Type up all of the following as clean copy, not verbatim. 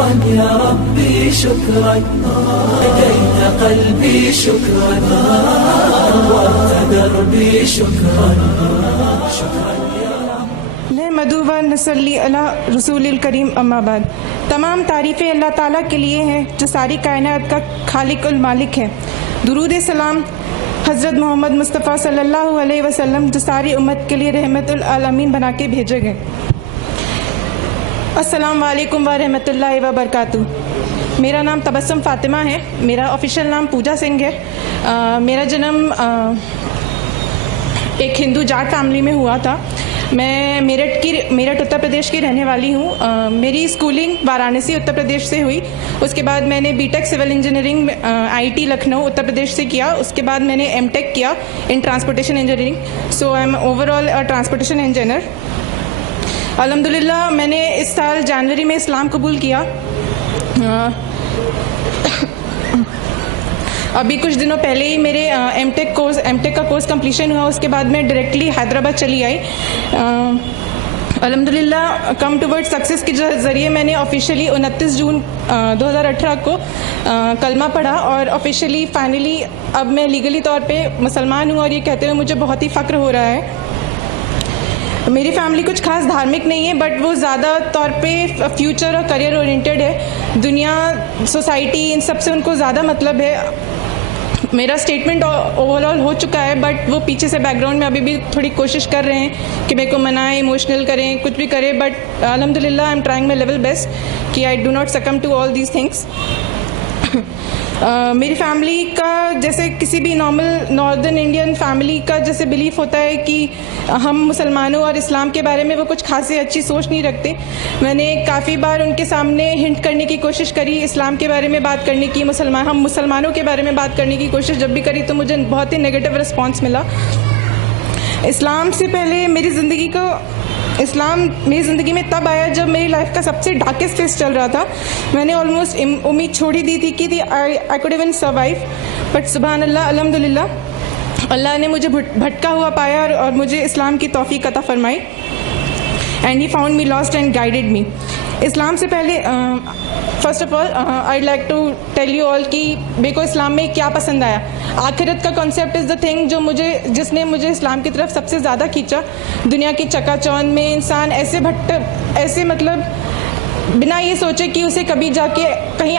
शुक्रा या रब्बी शुक्रा हदैत क़ल्बी शुक्रा नव्वरत दरबी शुक्रा शुक्रा। नहमदु व नसल्ली अला रसूलिल करीम अम्मा बाद। तमाम तारीफ़ें अल्लाह ताला के लिए हैं जो सारी कायनात का खालिक उल मालिक है। दुरूद सलाम हज़रत मोहम्मद मुस्तफ़ा सल्लल्लाहु अलैहि वसल्लम जो सारी उम्मत के लिए रहमतुल आलमीन बना के भेजे गए। अस्सलाम वालेकुम व रहमतुल्लाहि व बरकातुहू। मेरा नाम तबस्सुम फ़ातिमा है। मेरा ऑफिशियल नाम पूजा सिंह है। मेरा जन्म एक हिंदू जाट फैमिली में हुआ था। मैं मेरठ उत्तर प्रदेश की रहने वाली हूँ। मेरी स्कूलिंग वाराणसी उत्तर प्रदेश से हुई। उसके बाद मैंने BTech civil engineering IT Lucknow Uttar Pradesh से किया। उसके बाद मैंने एमटेक किया in transportation engineering. So I am overall transportation engineer. अल्हम्दुलिल्लाह मैंने इस साल जनवरी में इस्लाम कबूल किया। अभी कुछ दिनों पहले ही मेरे एमटेक का कोर्स कंप्लीशन हुआ। उसके बाद मैं डायरेक्टली हैदराबाद चली आई। अल्हम्दुलिल्लाह कम टुवर्ड सक्सेस के ज़रिए मैंने ऑफिशियली 29 जून 2018 को कलमा पढ़ा और ऑफिशियली फाइनली अब मैं लीगली तौर पे मुसलमान हूँ और ये कहते हुए मुझे बहुत ही फ़ख्र हो रहा है। मेरी फैमिली कुछ खास धार्मिक नहीं है बट वो ज़्यादा तौर पे फ्यूचर और करियर ओरिएंटेड है। दुनिया, सोसाइटी, इन सब से उनको ज़्यादा मतलब है। मेरा स्टेटमेंट ओवरऑल हो चुका है बट वो पीछे से बैकग्राउंड में अभी भी थोड़ी कोशिश कर रहे हैं कि मेरे को मनाएं, इमोशनल करें, कुछ भी करें। बट अल्हम्दुलिल्लाह I am trying my level best कि I do not succumb to all these things. मेरी फैमिली का जैसे किसी भी नॉर्मल नॉर्दर्न इंडियन फैमिली का जैसे बिलीफ होता है कि हम मुसलमानों और इस्लाम के बारे में वो कुछ खासी अच्छी सोच नहीं रखते। मैंने काफ़ी बार उनके सामने हिंट करने की कोशिश करी, इस्लाम के बारे में बात करने की, हम मुसलमानों के बारे में बात करने की कोशिश जब भी करी तो मुझे बहुत ही नेगेटिव रिस्पॉन्स मिला। इस्लाम मेरी ज़िंदगी में तब आया जब मेरी लाइफ का सबसे डार्केस्ट फेज चल रहा था। मैंने ऑलमोस्ट उम्मीद छोड़ ही दी थी कि I could even survive. But सुभान अल्लाह, अल्हम्दुलिल्लाह अल्लाह ने मुझे भटका हुआ पाया और मुझे इस्लाम की तौफीक अता फरमाई। And he found me lost and guided me. इस्लाम से पहले first of all I like to tell you all कि मेरे को इस्लाम में क्या पसंद आया। आखिरत का कॉन्सेप्ट इज़ द थिंग जिसने मुझे इस्लाम की तरफ सबसे ज़्यादा खींचा। दुनिया की चकाचौंध में इंसान ऐसे मतलब बिना ये सोचे कि उसे कभी जाके कहीं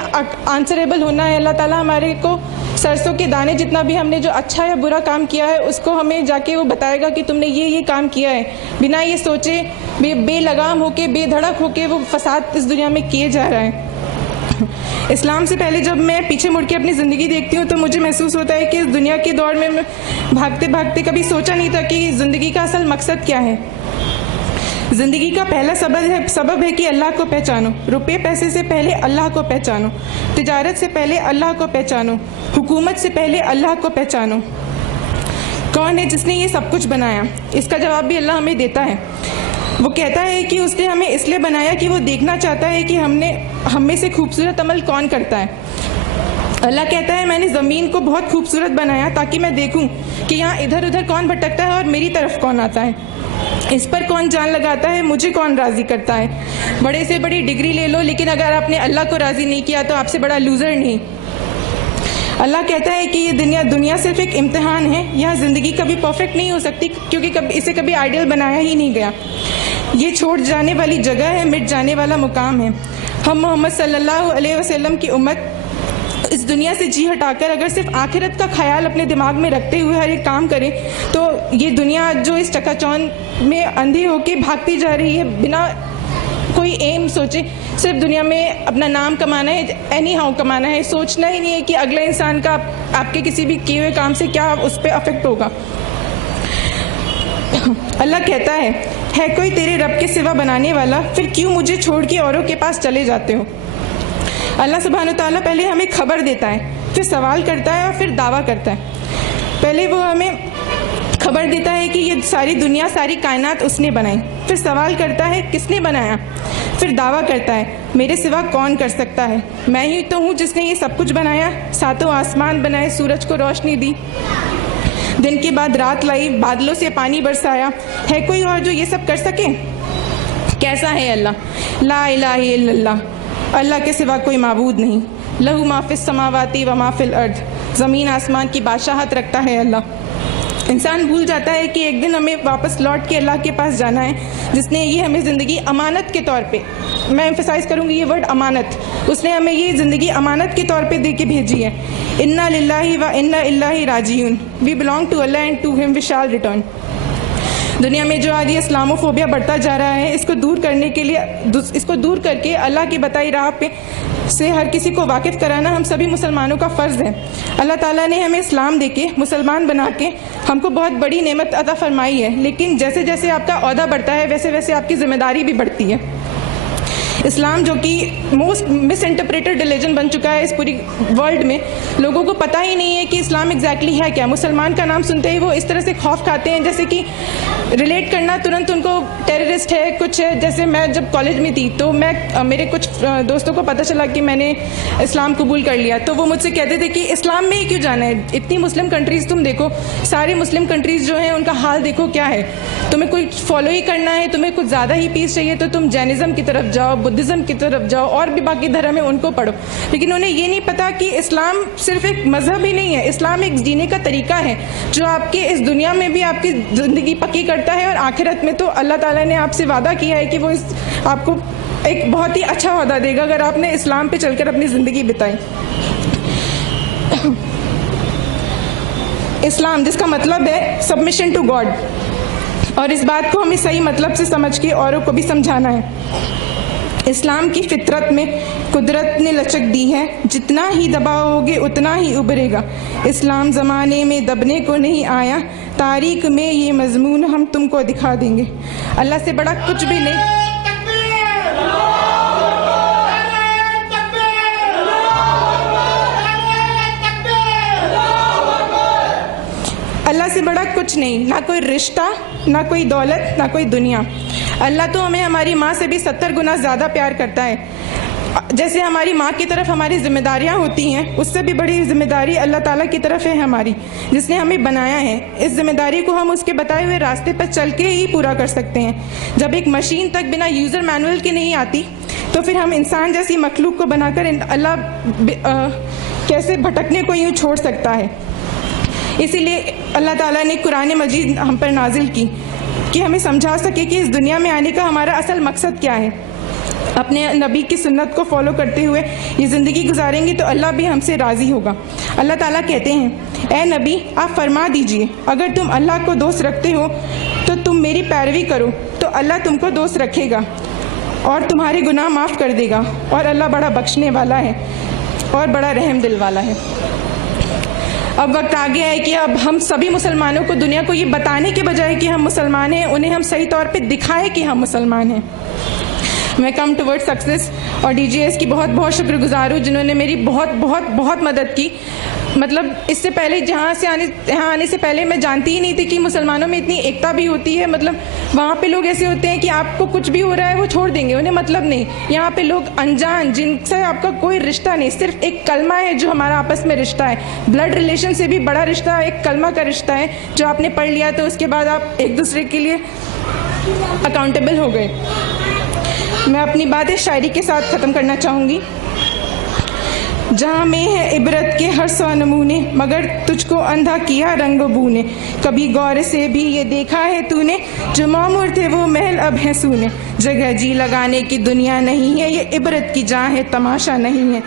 आंसरेबल होना है। अल्लाह ताला हमारे को सरसों के दाने जितना भी हमने जो अच्छा या बुरा काम किया है उसको हमें जाके वो बताएगा कि तुमने ये काम किया है। बिना ये सोचे बेलगाम होके बेधड़क होके वो फसाद इस दुनिया में किए जा रहा है। इस्लाम से पहले जब मैं पीछे मुड़ के अपनी ज़िंदगी देखती हूँ तो मुझे महसूस होता है कि इस दुनिया के दौर में मैं भागते भागते कभी सोचा नहीं था कि ज़िंदगी का असल मकसद क्या है। ज़िंदगी का पहला सबब है कि अल्लाह को पहचानो। रुपये पैसे से पहले अल्लाह को पहचानो। तिजारत से पहले अल्लाह को पहचानो। हुकूमत से पहले अल्लाह को पहचानो। कौन है जिसने ये सब कुछ बनाया? इसका जवाब भी अल्लाह हमें देता है। वो कहता है कि उसने हमें इसलिए बनाया कि वो देखना चाहता है कि हम में से खूबसूरत अमल कौन करता है। अल्लाह कहता है मैंने ज़मीन को बहुत खूबसूरत बनाया ताकि मैं देखूं कि यहाँ इधर उधर कौन भटकता है और मेरी तरफ कौन आता है। इस पर कौन जान लगाता है, मुझे कौन राज़ी करता है। बड़े से बड़ी डिग्री ले लो लेकिन अगर आपने अल्लाह को राज़ी नहीं किया तो आपसे बड़ा लूज़र नहीं। अल्लाह कहता है कि ये दुनिया सिर्फ एक इम्तिहान है। यहाँ ज़िंदगी कभी परफेक्ट नहीं हो सकती क्योंकि इसे कभी आइडियल बनाया ही नहीं गया। ये छोड़ जाने वाली जगह है, मिट जाने वाला मुकाम है। हम मोहम्मद सल्लल्लाहु अलैहि वसल्लम की उम्मत इस दुनिया से जी हटाकर अगर सिर्फ आखिरत का ख्याल अपने दिमाग में रखते हुए हर एक काम करें तो ये दुनिया जो इस चकाचौंध में अंधी होकर भागती जा रही है बिना कोई एम सोचे, सिर्फ दुनिया में अपना नाम कमाना है, एनी हाउ कमाना है, सोचना ही नहीं है कि अगला इंसान का आपके किसी भी किए हुए काम से क्या उस पर अफेक्ट होगा। अल्लाह कहता है कोई तेरे रब के सिवा बनाने वाला, फिर क्यों मुझे छोड़ के औरों के पास चले जाते हो। अल्लाह सुब्हानो तआला पहले हमें खबर देता है, फिर सवाल करता है और फिर दावा करता है। पहले वो हमें खबर देता है कि ये सारी दुनिया सारी कायनात उसने बनाई, फिर सवाल करता है किसने बनाया, फिर दावा करता है मेरे सिवा कौन कर सकता है। मैं ही तो हूँ जिसने ये सब कुछ बनाया, सातों आसमान बनाए, सूरज को रोशनी दी, दिन के बाद रात लाई, बादलों से पानी बरसाया। है कोई और जो ये सब कर सके? कैसा है अल्लाह? ला इलाहा इल्लल्लाह। अल्लाह के सिवा कोई माबूद नहीं। लहू माफिस समावाती व माफिल अर्द, ज़मीन आसमान की बादशाहत रखता है अल्लाह। इंसान भूल जाता है कि एक दिन हमें वापस लौट के अल्लाह के पास जाना है, जिसने ये हमें ज़िंदगी अमानत के तौर पे, मैं एम्फसाइज़ करूँगी ये वर्ड अमानत, उसने हमें ये ज़िंदगी अमानत के तौर पे दे के भेजी है। इन्ना लिल्लाहि व इन्ना इल्लैहि राजिऊन, we belong to Allah and to him we shall return. दुनिया में जो आज ये इस्लामोफोबिया बढ़ता जा रहा है, इसको दूर करने के लिए, इसको दूर करके अल्लाह की बताई राह पे से हर किसी को वाकिफ़ कराना हम सभी मुसलमानों का फ़र्ज़ है। अल्लाह ताला ने हमें इस्लाम देके, मुसलमान बना के हमको बहुत बड़ी नेमत अता फरमाई है, लेकिन जैसे जैसे आपका ओहदा बढ़ता है वैसे वैसे आपकी ज़िम्मेदारी भी बढ़ती है। इस्लाम जो कि मोस्ट मिस इंटरप्रेटेड रिलीजन बन चुका है इस पूरी वर्ल्ड में, लोगों को पता ही नहीं है कि इस्लाम एग्जैक्टली है क्या। मुसलमान का नाम सुनते ही वो इस तरह से खौफ खाते हैं जैसे कि रिलेट करना तुरंत उनको टेररिस्ट है कुछ है। जैसे मैं जब कॉलेज में थी तो मेरे कुछ दोस्तों को पता चला कि मैंने इस्लाम कबूल कर लिया, तो वो मुझसे कहते थे कि इस्लाम में ही क्यों जाना है, इतनी मुस्लिम कंट्रीज़ तुम देखो, सारी मुस्लिम कंट्रीज़ जो हैं उनका हाल देखो क्या है, तुम्हें कोई फॉलो ही करना है, तुम्हें कुछ ज़्यादा ही पीस चाहिए तो तुम जैनिज़्म की तरफ जाओ, बुद्धिज़्म की तरफ जाओ और भी बाकी धर्म है उनको पढ़ो। लेकिन उन्हें ये नहीं पता कि इस्लाम सिर्फ एक मज़हब ही नहीं है, इस्लाम एक जीने का तरीका है जो आपके इस दुनिया में भी आपकी ज़िंदगी पक्की करता है और आखिरत में तो अल्लाह ताला ने आपसे वादा किया है कि वो आपको एक बहुत ही अच्छा वादा देगा अगर आपने इस्लाम पे चलकर अपनी ज़िंदगी बिताई। इस्लाम जिसका मतलब है सबमिशन टू गॉड, और इस बात को हमें सही मतलब से समझ के औरों को भी समझाना है। इस्लाम की फितरत में कुदरत ने लचक दी है, जितना ही दबाओगे उतना ही उभरेगा। इस्लाम ज़माने में दबने को नहीं आया, तारीख में ये मजमून हम तुमको दिखा देंगे। अल्लाह से बड़ा कुछ भी नहीं, अल्लाह से बड़ा कुछ नहीं, ना कोई रिश्ता, ना कोई दौलत, ना कोई दुनिया। अल्लाह तो हमें हमारी माँ से भी 70 गुना ज़्यादा प्यार करता है। जैसे हमारी माँ की तरफ हमारी जिम्मेदारियाँ होती हैं, उससे भी बड़ी जिम्मेदारी अल्लाह ताला की तरफ है हमारी, जिसने हमें बनाया है। इस जिम्मेदारी को हम उसके बताए हुए रास्ते पर चल के ही पूरा कर सकते हैं। जब एक मशीन तक बिना यूज़र मैनुअल के नहीं आती, तो फिर हम इंसान जैसी मखलूक को बनाकर अल्लाह कैसे भटकने को यूँ छोड़ सकता है। इसीलिए अल्लाह ताला ने कुरान मजीद हम पर नाजिल की कि हमें समझा सके कि इस दुनिया में आने का हमारा असल मकसद क्या है। अपने नबी की सुन्नत को फॉलो करते हुए ये ज़िंदगी गुजारेंगे तो अल्लाह भी हमसे राज़ी होगा। अल्लाह ताला कहते हैं, ए नबी आप फरमा दीजिए, अगर तुम अल्लाह को दोस्त रखते हो तो तुम मेरी पैरवी करो तो अल्लाह तुमको दोस्त रखेगा और तुम्हारे गुनाह माफ़ कर देगा, और अल्लाह बड़ा बख्शने वाला है और बड़ा रहम दिल वाला है। अब वक्त आ गया है कि अब हम सभी मुसलमानों को दुनिया को ये बताने के बजाय कि हम मुसलमान हैं, उन्हें हम सही तौर पे दिखाएं कि हम मुसलमान हैं। मैं कम टुवर्ड सक्सेस और DGS की बहुत बहुत शुक्रगुजार हूँ जिन्होंने मेरी बहुत बहुत बहुत मदद की। मतलब इससे पहले यहाँ आने से पहले मैं जानती ही नहीं थी कि मुसलमानों में इतनी एकता भी होती है। मतलब वहाँ पे लोग ऐसे होते हैं कि आपको कुछ भी हो रहा है वो छोड़ देंगे, उन्हें मतलब नहीं। यहाँ पे लोग अनजान, जिनसे आपका कोई रिश्ता नहीं, सिर्फ एक कलमा है जो हमारा आपस में रिश्ता है। ब्लड रिलेशन से भी बड़ा रिश्ता एक कलमा का रिश्ता है जो आपने पढ़ लिया तो उसके बाद आप एक दूसरे के लिए अकाउंटेबल हो गए। मैं अपनी बातें शायरी के साथ ख़त्म करना चाहूँगी। जहाँ में है इबरत के हर सौ नमूने, मगर तुझको अंधा किया रंग बू ने। कभी गौर से भी ये देखा है तूने, जो मामूर थे वो महल अब हैं सूने। जगह जी लगाने की दुनिया नहीं है, ये इबरत की जहाँ है तमाशा नहीं है।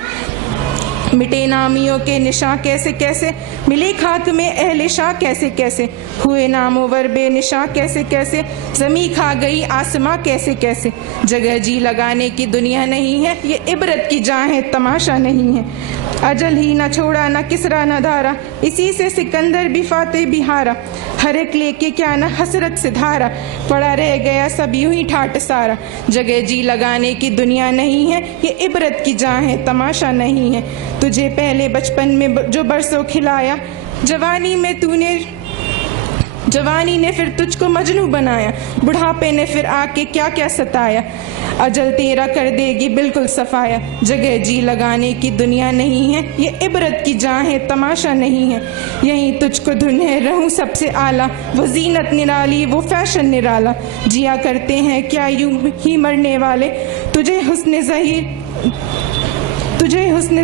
मिटे नामियों के निशां कैसे कैसे, मिले खाक में अहले शाह कैसे कैसे। हुए नामोवर बेनिशां कैसे कैसे, ज़मी खा गई आसमां कैसे कैसे। जगह जी लगाने की दुनिया नहीं है, ये इबरत की जहाँ है तमाशा नहीं है। अजल ही न छोड़ा न किसरा न धारा, इसी से सिकंदर भी फाते भी हारा। हर एक लेके क्या न हसरत से धारा, पड़ा रह गया सब यूं ही ठाट सारा। जगह जी लगाने की दुनिया नहीं है, ये इबरत की जहाँ है तमाशा नहीं है। तुझे पहले बचपन में जो बरसों खिलाया, जवानी में तूने जवानी ने फिर तुझको मजनू बनाया, बुढ़ापे ने फिर आके क्या क्या सताया। अजल तेरा कर देगी बिल्कुल सफाया, जगह जी लगाने की दुनिया नहीं है, ये इबरत की जहाँ है तमाशा नहीं है। यहीं तुझको धुन है रहूं सबसे आला, वो जीनत निराली वो फैशन निराला। जिया करते हैं क्या यूं ही मरने वाले, तुझे हुस्न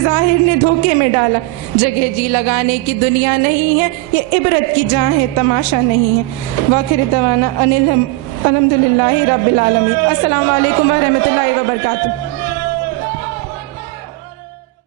ज़ाहिर ने धोखे में डाला। जगह जी लगाने की दुनिया नहीं है, ये इबरत की जहाँ है तमाशा नहीं है। वाखिर दवाना अनिल अल्हम्दुलिल्लाहि रब्बिल आलमीन। अस्सलामु अलैकुम व रहमतुल्लाहि व बरकातुहू।